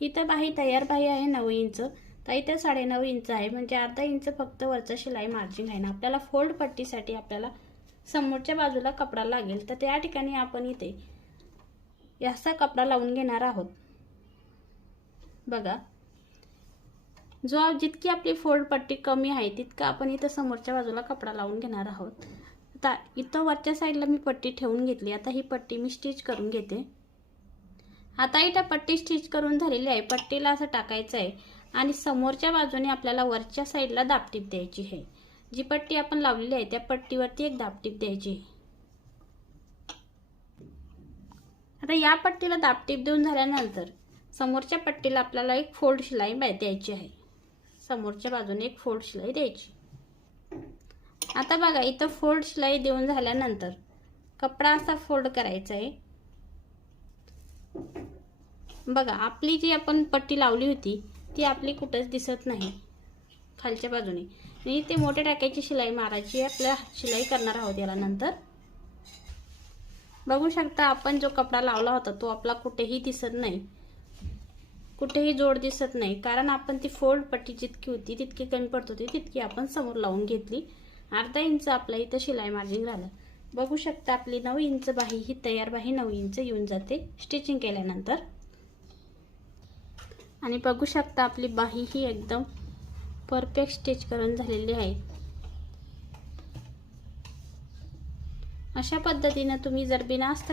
इथं बाही तयार बाही आहे 9 इंच, तर इथे 9.5 इंच आहे, म्हणजे अर्धा इंच फक्त वरचं शिलाई मार्जिन आहे ना. आपल्याला फोल्ड पट्टीसाठी आपल्याला समोरच्या बाजूला कपडा लागेल, तर त्या ठिकाणी आपण इथे असा कपडा लावून घेणार आहोत. बघा, जितकी आपली फोल्ड पट्टी कमी आहे तितका आपण इथं समोरच्या बाजूला कपडा लावून घेणार आहोत. आता इथं वरच्या साईडला मी पट्टी ठेवून घेतली. आता ही पट्टी मी स्टिच करून घेते. आता इथं पट्टी स्टिच करून झालेली आहे. पट्टीला असं टाकायचं आहे आणि समोरच्या बाजूने आपल्याला वरच्या साईडला दाबटीप द्यायची आहे. जी पट्टी आपण लावलेली आहे त्या पट्टीवरती एक दाबटीप द्यायची. आता या पट्टीला दाबटीप देऊन झाल्यानंतर समोरच्या पट्टीला आपल्याला एक फोल्ड शिलाई द्यायची आहे. समोरच्या बाजूने एक फोल्ड शिलाई द्यायची. आता बघा, इथं फोल्ड शिलाई देऊन झाल्यानंतर कपडा असा फोल्ड करायचा आहे. बघा, आपली जी आपण पट्टी लावली होती ती आपली कुठंच दिसत नाही खालच्या बाजूने. आणि ते मोठे टाक्याची शिलाई मारायची. आपल्या शिलाई करणार आहोत याला नंतर. बघू शकता, आपण जो कपडा लावला होता तो आपला कुठेही दिसत नाही, कुठेही जोड दिसत नाही, कारण आपण ती फोल्ड पट्टी जितकी होती तितकी कमी पडत होती तितकी आपण समोर लावून घेतली. अर्धा इंच आपल्या इथं शिलाई मार्जिन राहिलं. बघू शकता, आपली 9 इंच बाही ही तयार बाही 9 इंच येऊन जाते स्टिचिंग केल्यानंतर. आणि बघू शकता आपली बाही ही एकदम परफेक्ट स्टिच करून झालेली आहे. अशा पद्धतीने तुम्ही जर बिना अस्तर